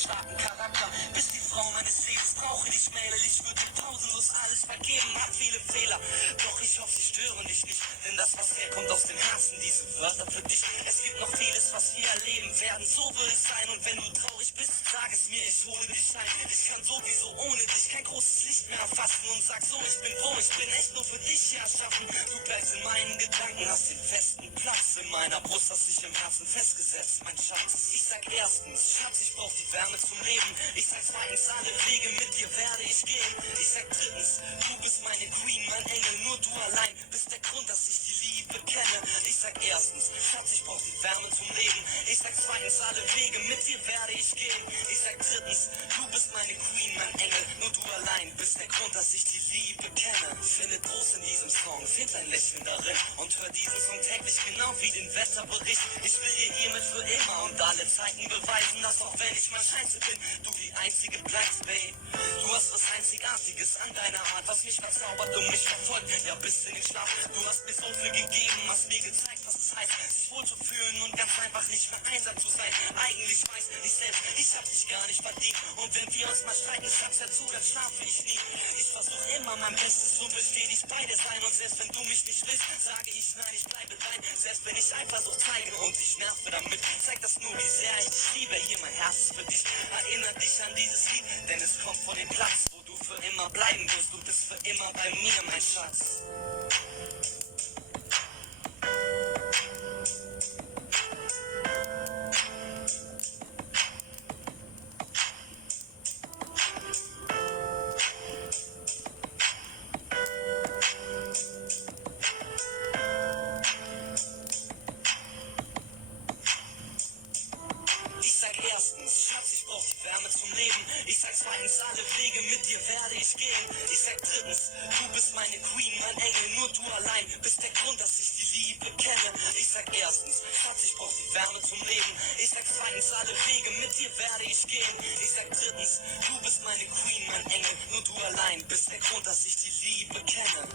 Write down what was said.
starken Charakter. Bist die Frau meines Lebens, brauche dich mählich. Ich würde dir pausenlos alles vergeben, hab viele Fehler. Doch ich hoffe, sie stören dich nicht, denn das, was herkommt aus dem Herzen, diese Wörter für dich. Es gibt noch vieles, was wir erleben werden, so wird es sein. Und wenn du traurig bist, sag es mir, ich hole dich ein. Ich kann sowieso ohne dich kein großes Licht mehr erfassen. Und sag so, ich bin wo, ich bin echt nur für dich erschaffen. Du bleibst in meinen Gedanken, hast den festen Platz in meiner Brust, hast dich im Herzen festgesetzt, mein Schatz. Ich sag erstens, Schatz, ich brauch die Wärme zum Leben. Ich sag zweitens, alle Wege mit dir werde ich gehen. Ich sag drittens, du bist meine Queen, mein Engel, nur du allein bist der Grund, dass ich die Liebe kenne. Ich sag erstens, Schatz, ich brauch die Wärme zum Leben. Ich sag zweitens, alle Wege mit dir werde ich gehen. Ich sag drittens, du bist meine Queen, mein Engel, nur du allein bist der Grund, dass ich die Liebe kenne. Finde Trost in diesem Song, find ein Lächeln darin und hör diesen Song täglich genau wie den Wetterbericht. Ich will dir hiermit für immer und alle Zeiten beweisen, dass auch wenn ich mal scheiße bin, du die einzige bleibst, babe. Du hast was Einzigartiges an deiner Art, was mich verzaubert und mich verfolgt, ja bis in den Schlaf. Du hast mir so viel gegeben, hast mir gezeigt, was es heißt, sich wohl zu fühlen und ganz einfach nicht mehr einsam zu sein. Eigentlich weiß ich selbst, ich hab dich gar nicht verdient. Und wenn wir uns mal streiten, sag's dazu, dann schlafe ich nie. Ich versuch immer mein Bestes, so besteht ich bei dir sein. Und selbst wenn du mich nicht willst, sage ich nein, ich bleibe dein. Selbst wenn ich Eifersucht zeige und ich nerve damit, zeigt das nur, wie sehr ich dich liebe. Hier mein Herz ist für dich, erinnert dich an dieses Lied, denn es kommt von dem Platz, wo du für immer bleiben wirst. Du bist für immer bei mir, mein Schatz. Ich sag erstens, Schatz, ich brauch die Wärme zum Leben. Ich sag zweitens, alle Wege mit dir werde ich gehen. Ich sag drittens, du bist meine Queen, mein Engel, nur du allein bist der Grund, dass ich die Liebe kenne. Ich sag erstens, Schatz, ich brauch die Wärme zum Leben. Ich sag zweitens, alle Wege mit dir werde ich gehen. Ich sag drittens, du bist meine Queen, mein Engel, nur du allein bist der Grund, dass ich die Liebe kenne.